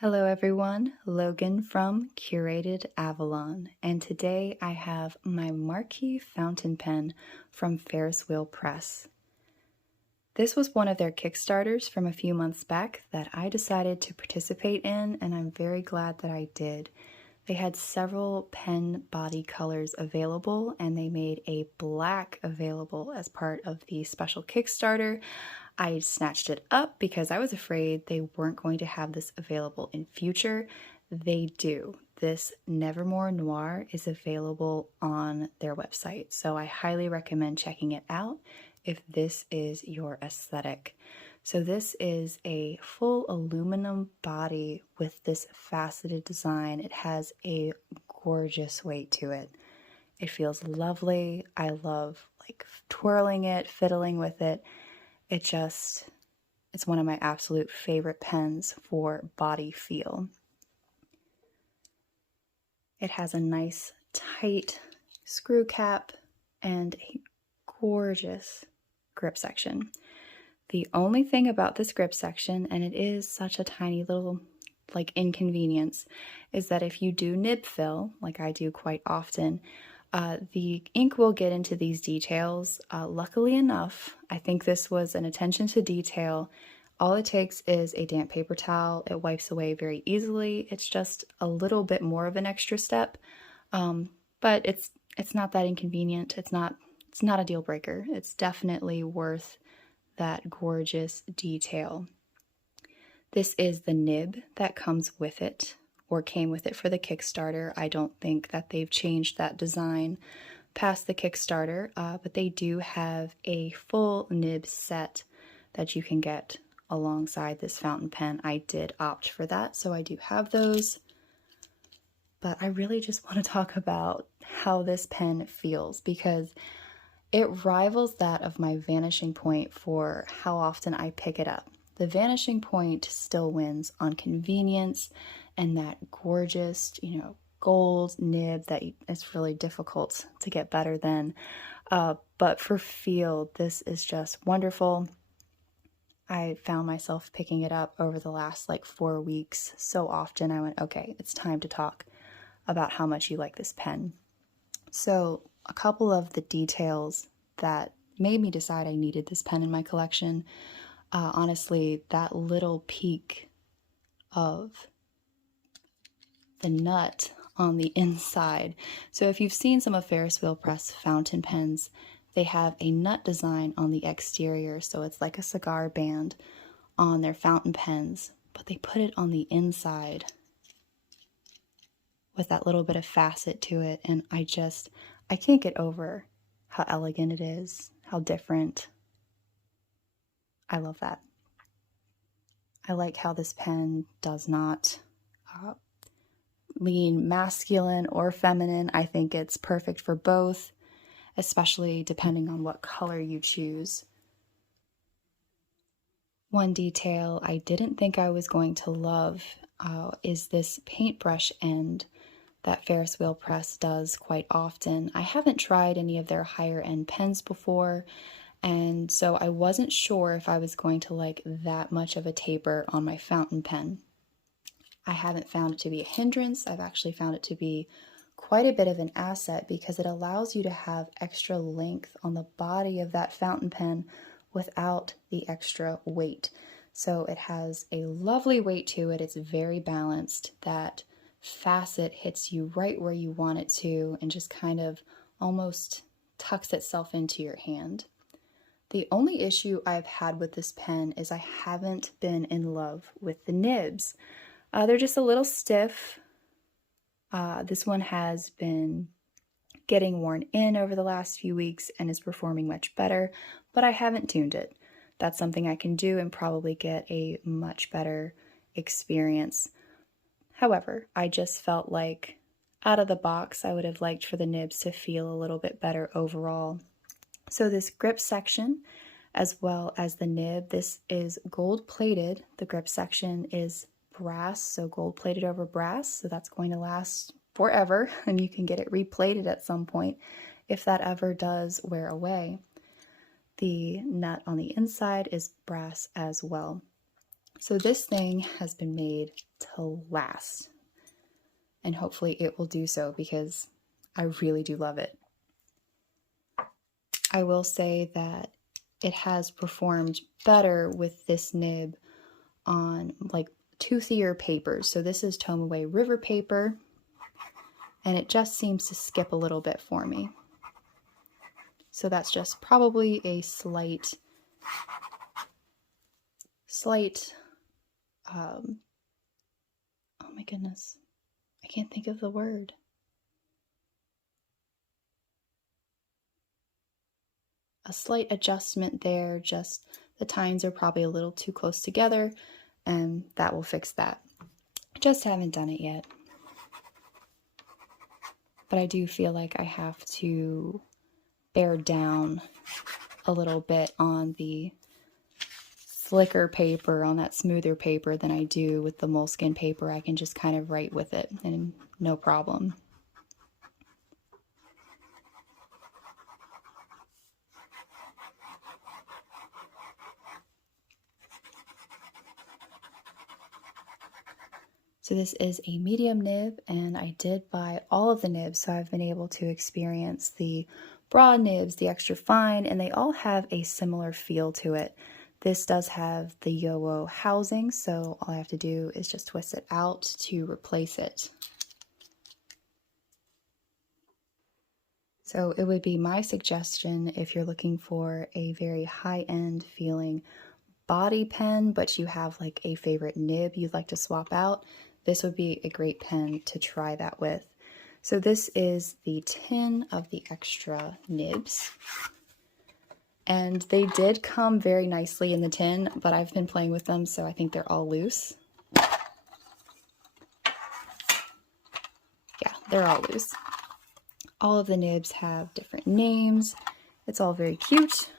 Hello everyone, Logan from Curated Avalon, and today I have my Marquise fountain pen from Ferris Wheel Press. This was one of their Kickstarters from a few months back that I decided to participate in, and I'm very glad that I did. They had several pen body colors available, and they made a black available as part of the special Kickstarter. I snatched it up because I was afraid they weren't going to have this available in future. They do. This Nevermore Noir is available on their website, so I highly recommend checking it out if this is your aesthetic. So this is a full aluminum body with this faceted design. It has a gorgeous weight to it. It feels lovely. I love twirling it, fiddling with it. It's one of my absolute favorite pens for body feel. It has a nice tight screw cap and a gorgeous grip section. The only thing about this grip section, and it is such a tiny little inconvenience, is that if you do nib fill, like I do quite often, the ink will get into these details. Luckily enough, I think this was an attention to detail. All it takes is a damp paper towel. It wipes away very easily. It's just a little bit more of an extra step, but it's not that inconvenient. It's not a deal breaker. It's definitely worth that gorgeous detail. This is the nib that comes with it, or came with it for the Kickstarter. I don't think that they've changed that design past the Kickstarter, but they do have a full nib set that you can get alongside this fountain pen. I did opt for that, so I do have those. But I really just want to talk about how this pen feels, because it rivals that of my vanishing point for how often I pick it up. The vanishing point still wins on convenience and that gorgeous, gold nib that is really difficult to get better than. But for feel, this is just wonderful. I found myself picking it up over the last 4 weeks so often. I went, okay, it's time to talk about how much you like this pen. So a couple of the details that made me decide I needed this pen in my collection. Honestly, that little peak of the nut on the inside. So if you've seen some of Ferris Wheel Press fountain pens, they have a nut design on the exterior, so it's like a cigar band on their fountain pens, but they put it on the inside with that little bit of facet to it, and I can't get over how elegant it is, how different. I love that. I like how this pen does not lean masculine or feminine. I think it's perfect for both, especially depending on what color you choose. One detail I didn't think I was going to love is this paintbrush end that Ferris Wheel Press does quite often. I haven't tried any of their higher end pens before, and so I wasn't sure if I was going to like that much of a taper on my fountain pen. I haven't found it to be a hindrance. I've actually found it to be quite a bit of an asset because it allows you to have extra length on the body of that fountain pen without the extra weight. So it has a lovely weight to it. It's very balanced. That facet hits you right where you want it to and just kind of almost tucks itself into your hand. The only issue I've had with this pen is I haven't been in love with the nibs. They're just a little stiff. This one has been getting worn in over the last few weeks and is performing much better, but I haven't tuned it. That's something I can do and probably get a much better experience. However, I just felt like out of the box, I would have liked for the nibs to feel a little bit better overall. So this grip section, as well as the nib, this is gold plated. The grip section is brass, so gold plated over brass, so that's going to last forever, and you can get it replated at some point if that ever does wear away. The nut on the inside is brass as well. So this thing has been made to to last. And hopefully it will do so because I really do love it. I will say that it has performed better with this nib on like toothier papers. So this is Tomaway River paper, and it just seems to skip a little bit for me. So that's just probably a slight, oh my goodness, I can't think of the word. A slight adjustment there, just the tines are probably a little too close together, and that will fix that. I just haven't done it yet. But I do feel like I have to bear down a little bit on the slicker paper, on that smoother paper than I do with the moleskin paper. I can just kind of write with it and no problem. So this is a medium nib, and I did buy all of the nibs, so I've been able to experience the broad nibs, the extra fine, and they all have a similar feel to it. This does have the Jowo housing, so all I have to do is just twist it out to replace it. So it would be my suggestion, if you're looking for a very high-end feeling body pen, but you have like a favorite nib you'd like to swap out, this would be a great pen to try that with. So this is the tin of the extra nibs. And they did come very nicely in the tin, but I've been playing with them, so I think they're all loose. Yeah, they're all loose. All of the nibs have different names. It's all very cute.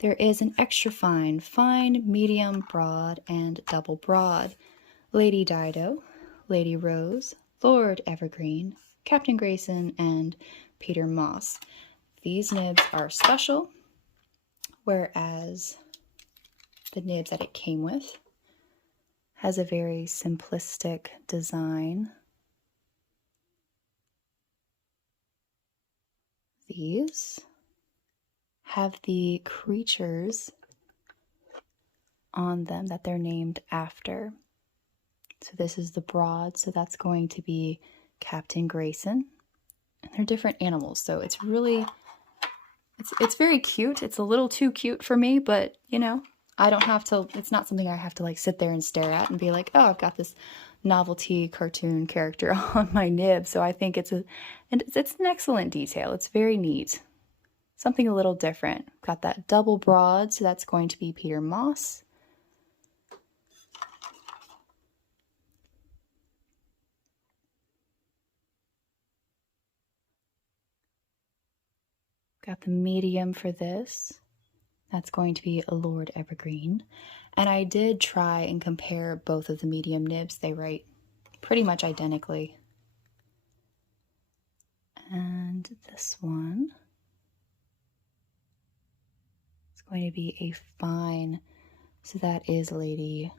There is an extra fine, fine, medium, broad, and double broad. Lady Dido, Lady Rose, Lord Evergreen, Captain Grayson, and Peter Moss. These nibs are special, whereas the nibs that it came with has a very simplistic design. These have the creatures on them that they're named after. So this is the broad, so that's going to be Captain Grayson. And they're different animals, so it's really, it's very cute. It's a little too cute for me, but you know, I don't have to, it's not something I have to like sit there and stare at and be like, oh, I've got this novelty cartoon character on my nib. So I think it's an excellent detail. It's very neat. Something a little different. Got that double broad, so that's going to be Peter Moss. Got the medium for this. That's going to be Lord Evergreen. And I did try and compare both of the medium nibs. They write pretty much identically. And this one is going to be a fine. So that is Lady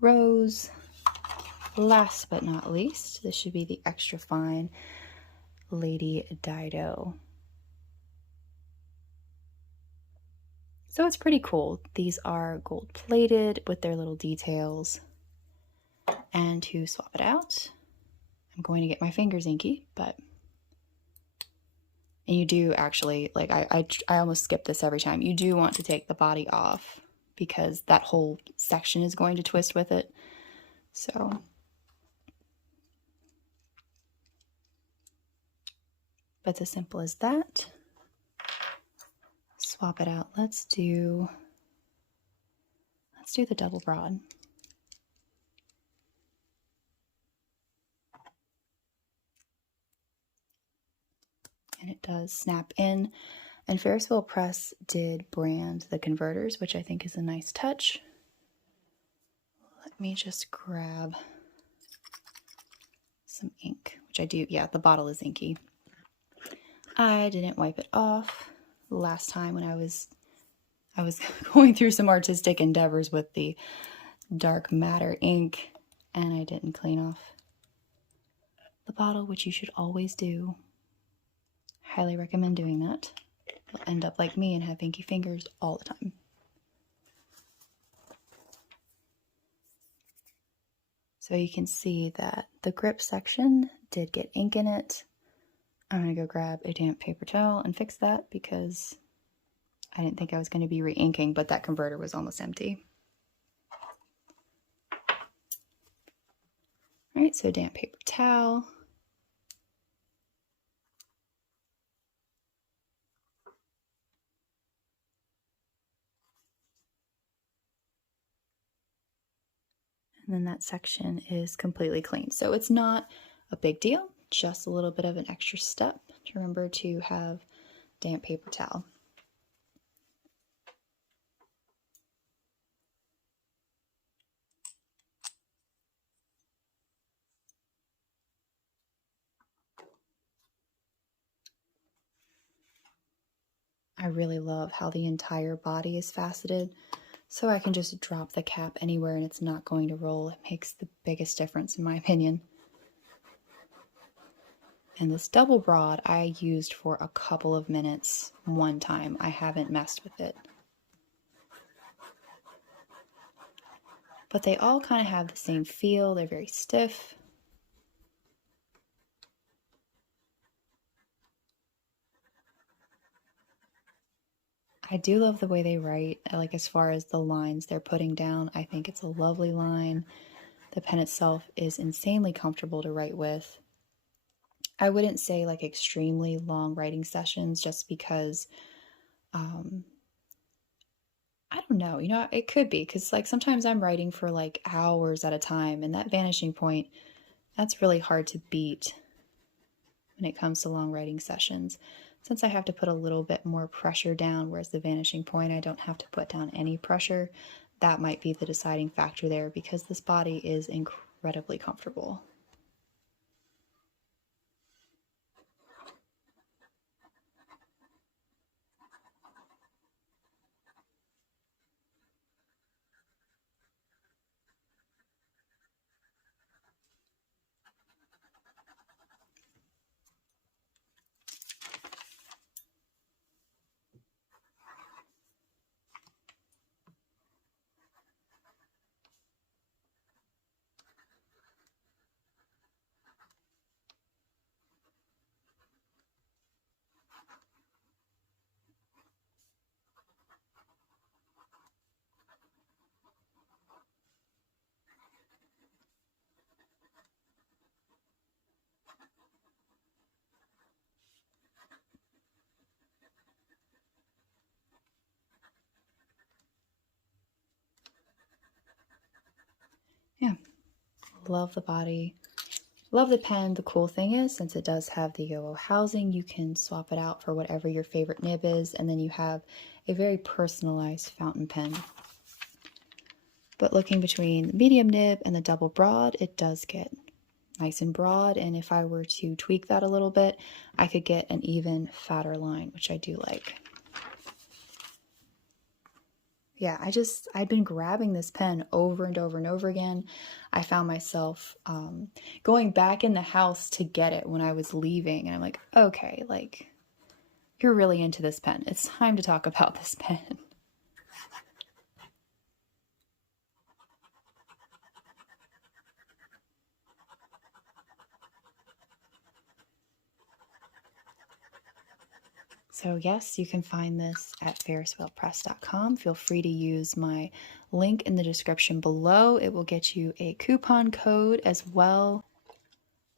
Rose. Last but not least, this should be the extra fine Lady Dido. So it's pretty cool. These are gold plated with their little details. And to swap it out, I'm going to get my fingers inky, and you do actually, like I almost skip this every time. You do want to take the body off because that whole section is going to twist with it. So, but it's as simple as that. Swap it out. Let's do the double broad. And it does snap in. And Ferris Wheel Press did brand the converters, which I think is a nice touch. Let me just grab some ink, which I do. Yeah, the bottle is inky. I didn't wipe it off last time when I was going through some artistic endeavors with the dark matter ink, and I didn't clean off the bottle, which you should always do. Highly recommend doing that. You'll end up like me and have pinky fingers all the time. So you can see that the grip section did get ink in it. I'm going to go grab a damp paper towel and fix that because I didn't think I was going to be re-inking, but that converter was almost empty. All right, so damp paper towel. And then that section is completely clean. So it's not a big deal, just a little bit of an extra step to remember to have damp paper towel. I really love how the entire body is faceted, so I can just drop the cap anywhere and it's not going to roll. It makes the biggest difference in my opinion. And this double broad I used for a couple of minutes one time. I haven't messed with it. But they all kind of have the same feel. They're very stiff. I do love the way they write, like as far as the lines they're putting down. I think it's a lovely line. The pen itself is insanely comfortable to write with. I wouldn't say like extremely long writing sessions just because, I don't know, it could be because like sometimes I'm writing for like hours at a time, and that vanishing point, that's really hard to beat when it comes to long writing sessions. Since I have to put a little bit more pressure down, whereas the vanishing point, I don't have to put down any pressure, that might be the deciding factor there because this body is incredibly comfortable. Yeah, love the body, love the pen. The cool thing is, since it does have the Jowo housing, you can swap it out for whatever your favorite nib is, and then you have a very personalized fountain pen. But looking between the medium nib and the double broad, it does get nice and broad, and if I were to tweak that a little bit, I could get an even fatter line, which I do like. Yeah, I'd been grabbing this pen over and over and over again. I found myself going back in the house to get it when I was leaving, and I'm like, okay, like, you're really into this pen. It's time to talk about this pen. So yes, you can find this at ferriswheelpress.com. Feel free to use my link in the description below. It will get you a coupon code as well.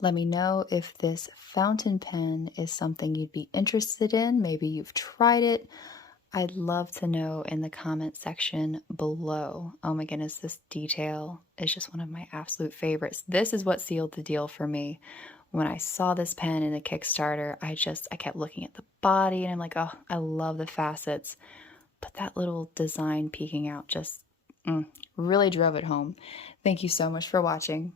Let me know if this fountain pen is something you'd be interested in. Maybe you've tried it. I'd love to know in the comment section below. Oh my goodness, this detail is just one of my absolute favorites. This is what sealed the deal for me. When I saw this pen in the Kickstarter, I kept looking at the body and I'm like, oh, I love the facets. But that little design peeking out just really drove it home. Thank you so much for watching.